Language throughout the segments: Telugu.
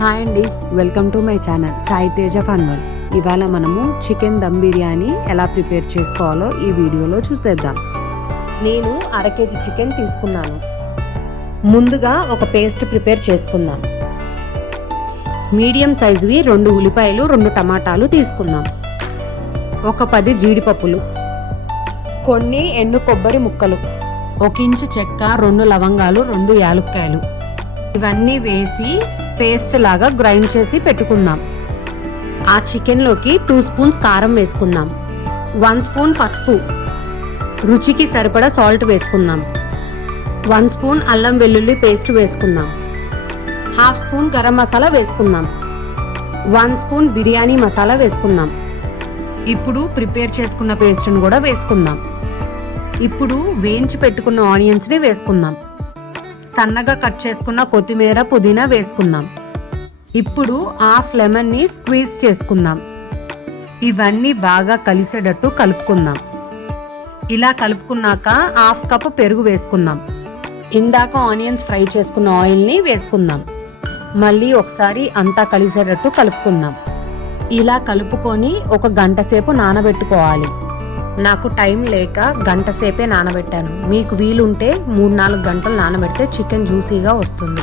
హాయ్ అండి welcome to my channel Sai Teja ఫన్వల్ ఇవాళ మనము చికెన్ దమ్ బిర్యానీ ఎలా ప్రిపేర్ చేసుకోవాలో ఈ వీడియోలో చూసేద్దాం. నేను అర కేజీ చికెన్ తీసుకున్నాను. ముందుగా ఒక పేస్ట్ ప్రిపేర్ చేసుకుందాం. మీడియం సైజువి రెండు ఉల్లిపాయలు రెండు టమాటాలు తీసుకున్నాం ఒక పది జీడిపప్పులు. కొన్ని ఎండు కొబ్బరి ముక్కలు. ఒక ఇంచు చెక్క రెండు లవంగాలు రెండు యాలుక్కాయలు. ఇవన్నీ వేసి పేస్ట్ లాగా గ్రైండ్ చేసి పెట్టుకుందాం. ఆ చికెన్లోకి టూ స్పూన్స్ కారం వేసుకుందాం. వన్ స్పూన్ పసుపు. రుచికి సరిపడా సాల్ట్ వేసుకుందాం. వన్ స్పూన్ అల్లం వెల్లుల్లి పేస్ట్ వేసుకుందాం. హాఫ్ స్పూన్ గరం మసాలా వేసుకుందాం. వన్ స్పూన్ బిర్యానీ మసాలా వేసుకుందాం. ఇప్పుడు ప్రిపేర్ చేసుకున్న పేస్ట్ని కూడా వేసుకుందాం. ఇప్పుడు వేయించి పెట్టుకున్న ఆనియన్స్ని వేసుకుందాం. సన్నగా కట్ చేసుకున్న కొత్తిమీర పుదీనా వేసుకుందాం. ఇప్పుడు హాఫ్ లెమన్ని స్క్వీజ్ చేసుకుందాం. ఇవన్నీ బాగా కలిసేటట్టు కలుపుకుందాం. ఇలా కలుపుకున్నాక హాఫ్ కప్ పెరుగు వేసుకుందాం. ఇందాక ఆనియన్స్ ఫ్రై చేసుకున్న ఆయిల్ని వేసుకుందాం. మళ్ళీ ఒకసారి అంతా కలిసేటట్టు కలుపుకుందాం. ఇలా కలుపుకొని ఒక గంట సేపు నానబెట్టుకోవాలి. నాకు టైం లేక గంట సేపే నానబెట్టాను. మీకు వీలుంటే మూడు నాలుగు గంటలు నానబెడితే చికెన్ జ్యూసీగా వస్తుంది.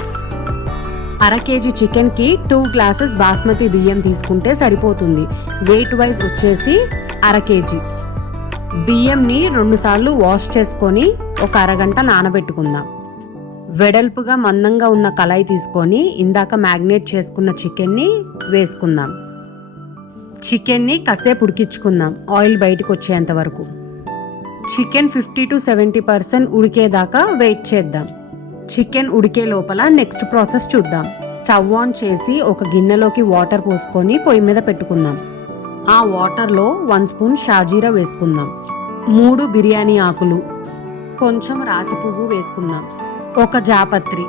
అర కేజీ చికెన్కి టూ గ్లాసెస్ బాస్మతి బియ్యం తీసుకుంటే సరిపోతుంది. వెయిట్ వైజ్ వచ్చేసి అర కేజీ. బియ్యంని రెండుసార్లు వాష్ చేసుకొని ఒక అరగంట నానబెట్టుకుందాం. వెడల్పుగా మందంగా ఉన్న కళాయి తీసుకొని ఇందాక మ్యాగ్నేట్ చేసుకున్న చికెన్ని వేసుకుందాం. చికెన్ని కాసేపు ఉడికించుకుందాం. ఆయిల్ బయటకు వచ్చేంత వరకు. Chicken fifty to seventy percent ఉడికేదాకా wait చేద్దాం. చికెన్ ఉడికే లోపల నెక్స్ట్ ప్రాసెస్ చూద్దాం. స్టవ్ ఆన్ చేసి ఒక గిన్నెలోకి వాటర్ పోసుకొని పొయ్యి మీద పెట్టుకుందాం. ఆ వాటర్లో వన్ స్పూన్ షాజీరా వేసుకుందాం. మూడు బిర్యానీ ఆకులు. కొంచెం రాతి పువ్వు వేసుకుందాం. ఒక జాపత్రి.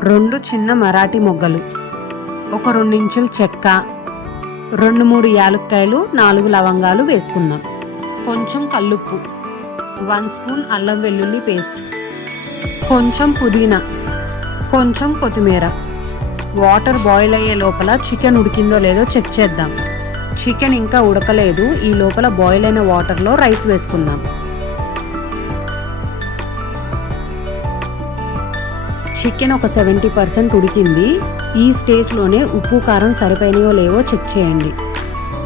రెండు చిన్న మరాఠీ మొగ్గలు. ఒక రెండించుల చెక్క. రెండు మూడు యాలక్కాయలు నాలుగు లవంగాలు వేసుకుందాం. కొంచెం కల్లుప్పు. వన్ స్పూన్ అల్లం వెల్లుల్లి పేస్ట్. కొంచెం పుదీనా. కొంచెం కొత్తిమీర. వాటర్ బాయిల్ అయ్యే లోపల చికెన్ ఉడికిందో లేదో చెక్ చేద్దాం. చికెన్ ఇంకా ఉడకలేదు. ఈ లోపల బాయిల్ అయిన వాటర్లో రైస్ వేసుకుందాం. చికెన్ ఒక సెవెంటీ పర్సెంట్ ఉడికింది. ఈ స్టేజ్లోనే ఉప్పు కారం సరిపోయినాయో లేవో చెక్ చేయండి.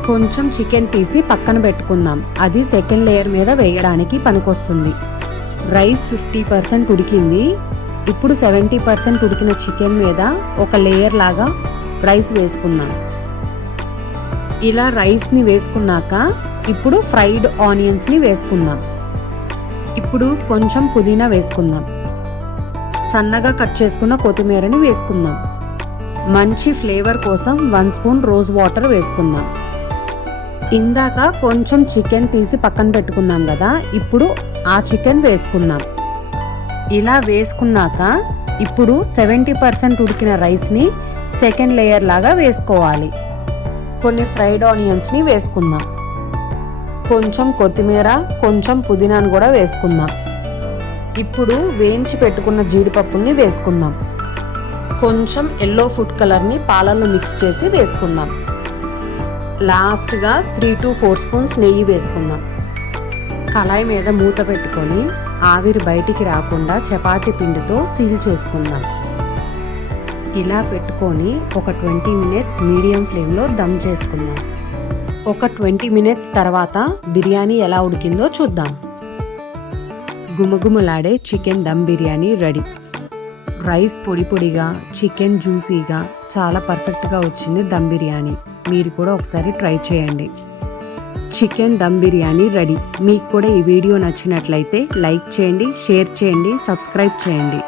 కొంచెం చికెన్ తీసి పక్కన పెట్టుకుందాం. అది సెకండ్ లేయర్ మీద వేయడానికి పనికొస్తుంది. రైస్ ఫిఫ్టీ పర్సెంట్ ఉడికింది. ఇప్పుడు సెవెంటీ పర్సెంట్ ఉడికిన చికెన్ మీద ఒక లేయర్ లాగా రైస్ వేసుకుందాం. ఇలా రైస్ని వేసుకున్నాక ఇప్పుడు ఫ్రైడ్ ఆనియన్స్ని వేసుకుందాం. ఇప్పుడు కొంచెం పుదీనా వేసుకుందాం. సన్నగా కట్ చేసుకున్న కొత్తిమీరని వేసుకుందాం. మంచి ఫ్లేవర్ కోసం వన్ స్పూన్ రోజ్ వాటర్ వేసుకుందాం. ఇందాక కొంచెం చికెన్ తీసి పక్కన పెట్టుకుందాం కదా ఇప్పుడు ఆ చికెన్ వేసుకుందాం. ఇలా వేసుకున్నాక ఇప్పుడు సెవెంటీ పర్సెంట్ ఉడికిన రైస్ని సెకండ్ లేయర్ లాగా వేసుకోవాలి. కొన్ని ఫ్రైడ్ ఆనియన్స్ని వేసుకుందాం. కొంచెం కొత్తిమీర కొంచెం పుదీనాను కూడా వేసుకుందాం. ఇప్పుడు వేయించి పెట్టుకున్న జీడిపప్పుల్ని వేసుకుందాం. కొంచెం ఎల్లో ఫుడ్ కలర్ని పాలల్లో మిక్స్ చేసి వేసుకుందాం. లాస్ట్గా త్రీ టు ఫోర్ స్పూన్స్ నెయ్యి వేసుకుందాం. కళాయి మీద మూత పెట్టుకొని ఆవిరి బయటికి రాకుండా చపాతీ పిండితో సీల్ చేసుకుందాం. ఇలా పెట్టుకొని ఒక ట్వంటీ మినిట్స్ మీడియం ఫ్లేమ్లో దమ్ చేసుకుందాం. ఒక ట్వంటీ మినిట్స్ తర్వాత బిర్యానీ ఎలా ఉడికిందో చూద్దాం. గుమగుమలాడే chicken dum biryani ready. Rice పొడి పొడిగా చికెన్ జ్యూసీగా చాలా పర్ఫెక్ట్గా వచ్చింది దమ్ బిర్యానీ. మీరు కూడా ఒకసారి ట్రై చేయండి. Chicken dum biryani ready. మీకు కూడా ఈ వీడియో నచ్చినట్లయితే లైక్ చేయండి షేర్ చేయండి సబ్స్క్రైబ్ చేయండి.